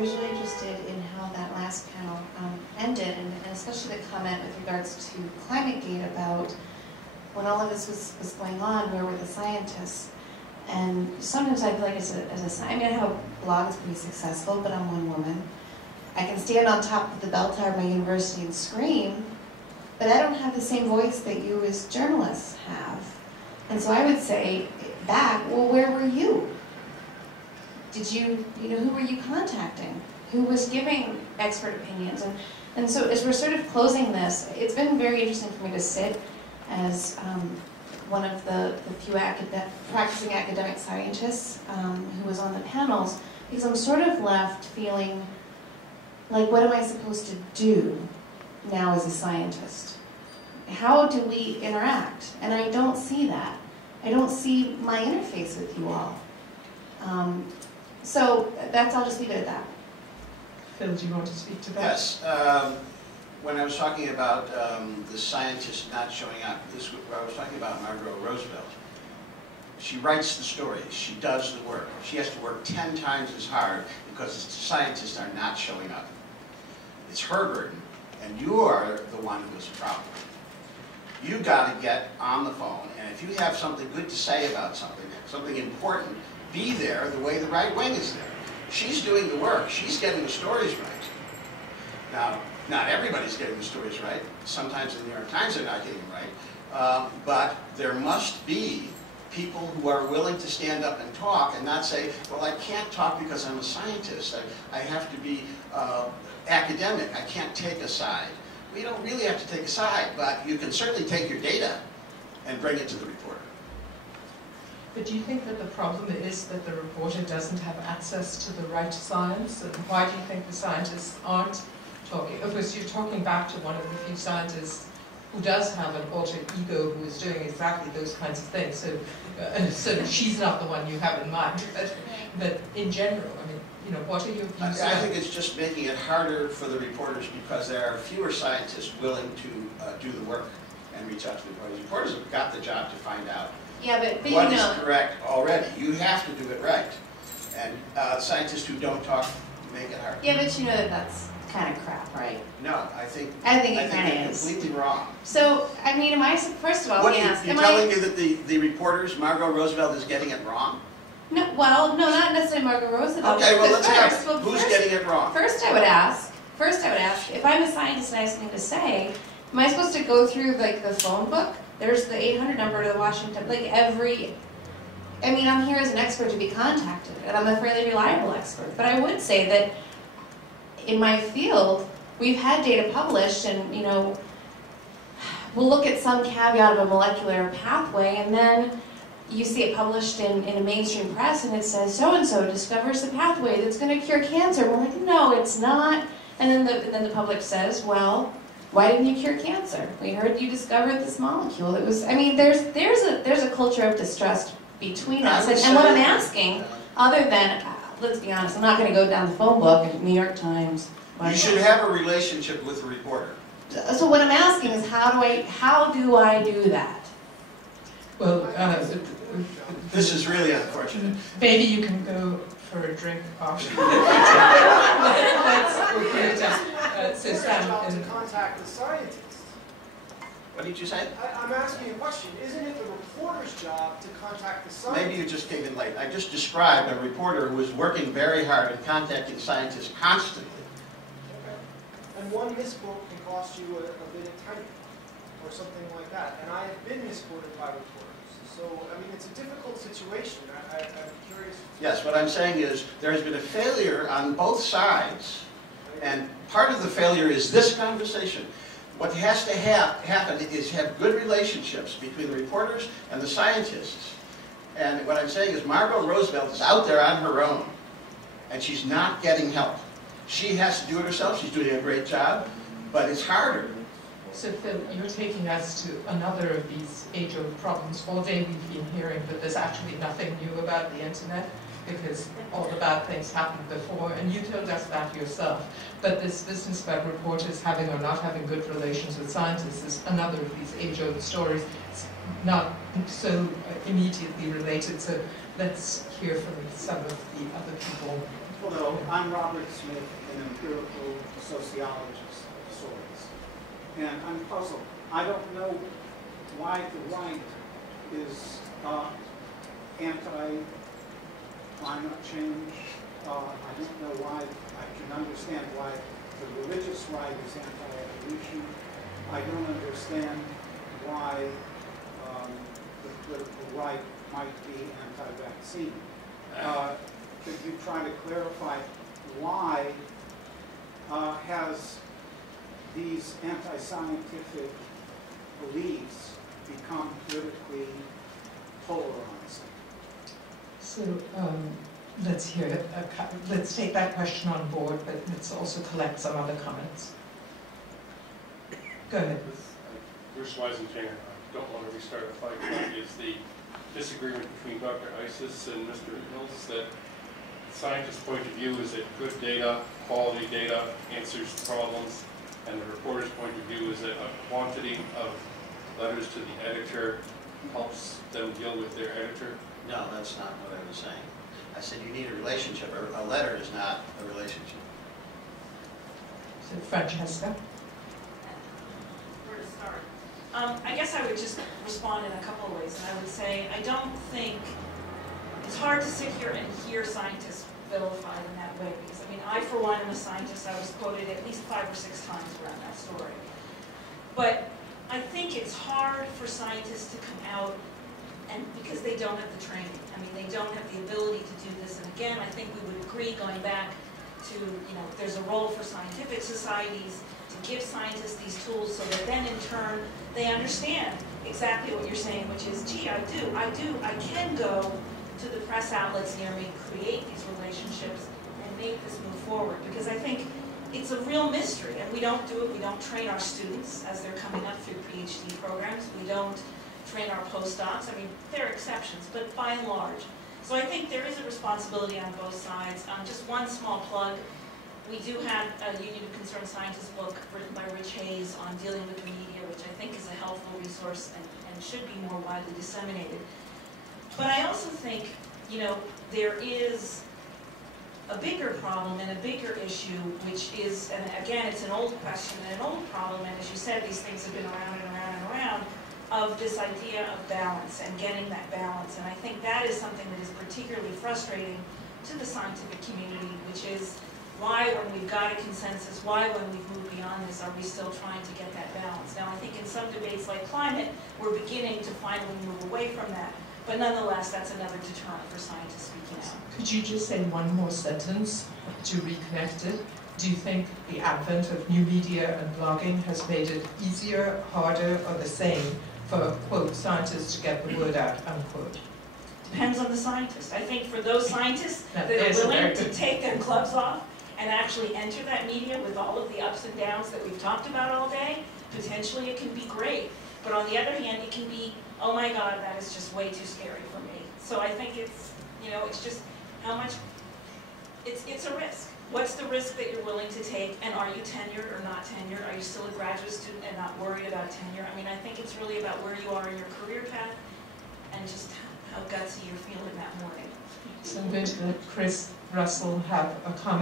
I was really interested in how that last panel ended, and especially the comment with regards to ClimateGate about when all of this was going on, where were the scientists? And sometimes I feel like I mean, I have a blog that's pretty successful, but I'm one woman. I can stand on top of the bell tower of my university and scream, but I don't have the same voice that you as journalists have. And so I would say back, well, where were you? Did you know, who were you contacting? Who was giving expert opinions? And so as we're sort of closing this, it's been very interesting for me to sit as one of the few practicing academic scientists who was on the panels, because I'm sort of left feeling like, what am I supposed to do now as a scientist? How do we interact? And I don't see that. I don't see my interface with you all. So I'll just leave it at that. Phil, do you want to speak to that? Yes. When I was talking about the scientists not showing up, I was talking about Margot Roosevelt. She writes the stories. She does the work. She has to work 10 times as hard because the scientists are not showing up. It's her burden, and you are the one who is a problem. You got to get on the phone, and if you have something good to say about something important, be there the way the right wing is there. She's doing the work. She's getting the stories right. Now, not everybody's getting the stories right. Sometimes in the New York Times they're not getting them right. But there must be people who are willing to stand up and talk and not say, well, I can't talk because I'm a scientist. I have to be academic. I can't take a side. We don't really have to take a side, but you can certainly take your data and bring it to the reporter. But do you think that the problem is that the reporter doesn't have access to the right science? And why do you think the scientists aren't talking? Of course, you're talking back to one of the few scientists who does have an alter ego who is doing exactly those kinds of things. So she's not the one you have in mind. But in general, I mean, you know, what are your views? I think it's just making it harder for the reporters because there are fewer scientists willing to do the work and reach out to the reporters. Reporters have got the job to find out what is correct already. You have to do it right. And scientists who don't talk make it hard. Yeah, but you know that's kind of crap, right? No, I think it kind of is completely wrong. So, I mean, first of all, what, you're telling me that the reporters, Margot Roosevelt, is getting it wrong? No, well, no, not necessarily Margot Roosevelt. Okay, well, let's have who's getting it wrong. First I would ask, if I'm a scientist and I have something to say, am I supposed to go through, like, the phone book? There's the 800 number to the Washington, like, I mean, I'm here as an expert to be contacted, and I'm a fairly reliable expert, but I would say that in my field, we've had data published, and, you know, we'll look at some caveat of a molecular pathway, and then you see it published in a mainstream press, and it says, so-and-so discovers the pathway that's going to cure cancer. And we're like, no, it's not. And then the public says, well, why didn't you cure cancer? We heard you discovered this molecule. It was, I mean, there's a culture of distrust between us. And what I'm asking, other than, let's be honest, I'm not going to go down the phone book at New York Times. You should have a relationship with the reporter. So what I'm asking is, how do I do that? Well, this is really unfortunate. Maybe you can go for a drink after. So Sam, to contact the scientists. What did you say? I'm asking you a question. Isn't it the reporter's job to contact the scientists? Maybe you just came in late. I just described a reporter who was working very hard and contacting scientists constantly. Okay. And one misquote can cost you a bit of time or something like that. And I have been misquoted by reporters. So, I mean, it's a difficult situation. I'm curious. Yes, what I'm saying is there has been a failure on both sides. And part of the failure is this conversation. What has to happen is have good relationships between the reporters and the scientists. And what I'm saying is Margot Roosevelt is out there on her own, and she's not getting help. She has to do it herself. She's doing a great job, but it's harder. So Phil, you're taking us to another of these age-old problems. All day we've been hearing that there's actually nothing new about the internet because all the bad things happened before, and you told us that yourself. But this business about reporters having or not having good relations with scientists is another of these age-old stories. It's not so immediately related. So let's hear from some of the other people. Hello, I'm Robert Smith, an empirical sociologist of sorts, and I'm puzzled. I don't know why the right is anti-climate change. I don't know why. I can understand why the religious right is anti-evolution. I don't understand why the political right might be anti-vaccine. Could you try to clarify why has these anti-scientific beliefs become politically polarizing? So let's hear it. Let's take that question on board, but let's also collect some other comments. Go ahead. Bruce Weisenting, I don't want to restart a fight, but is the disagreement between Dr. Isis and Mr. Hills that the scientist's point of view is that good data, quality data, answers problems, and the reporter's point of view is that a quantity of letters to the editor helps them deal with their editor? No, that's not what I was saying. I said you need a relationship. A letter is not a relationship. So Francesca? Where to start? I guess I would just respond in a couple of ways, and I would say I don't think it's hard to sit here and hear scientists vilified in that way, because I mean, I for one am a scientist. I was quoted at least 5 or 6 times around that story. But I think it's hard for scientists to come out, and because they don't have the training. I mean, they don't have the ability to do this. And again, I think we would agree, going back to, there's a role for scientific societies to give scientists these tools so that then in turn they understand exactly what you're saying, which is, gee, I can go to the press outlets near me, create these relationships, and make this move forward. Because I think it's a real mystery, and we don't do it. We don't train our students as they're coming up through PhD programs. We don't train our postdocs. I mean, there are exceptions, but by and large. So I think there is a responsibility on both sides. Just one small plug. We do have a Union of Concerned Scientists book written by Rich Hayes on dealing with the media, which I think is a helpful resource and should be more widely disseminated. But I also think, there is a bigger problem and a bigger issue, which is, and again, it's an old question and an old problem, and as you said, these things have been around and around and around, of this idea of balance and getting that balance. And I think that is something that is particularly frustrating to the scientific community, which is why, when we've got a consensus, why, when we've moved beyond this, are we still trying to get that balance? Now, I think in some debates like climate, we're beginning to finally move away from that. But nonetheless, that's another deterrent for scientists speaking out. Could you just say one more sentence to reconnect it? Do you think the advent of new media and blogging has made it easier, harder, or the same for, quote, scientists to get the word out, unquote? Depends on the scientist. I think for those scientists that are willing to take their gloves off and actually enter that media with all of the ups and downs that we've talked about all day, potentially it can be great. But on the other hand, it can be, oh my God, that is just way too scary for me. So I think it's, it's just how much, it's a risk. What's the risk that you're willing to take, and are you tenured or not tenured? Are you still a graduate student and not worried about tenure? I mean, I think it's really about where you are in your career path and just how gutsy you're feeling that morning. So I'm going to let Chris Russell have a comment.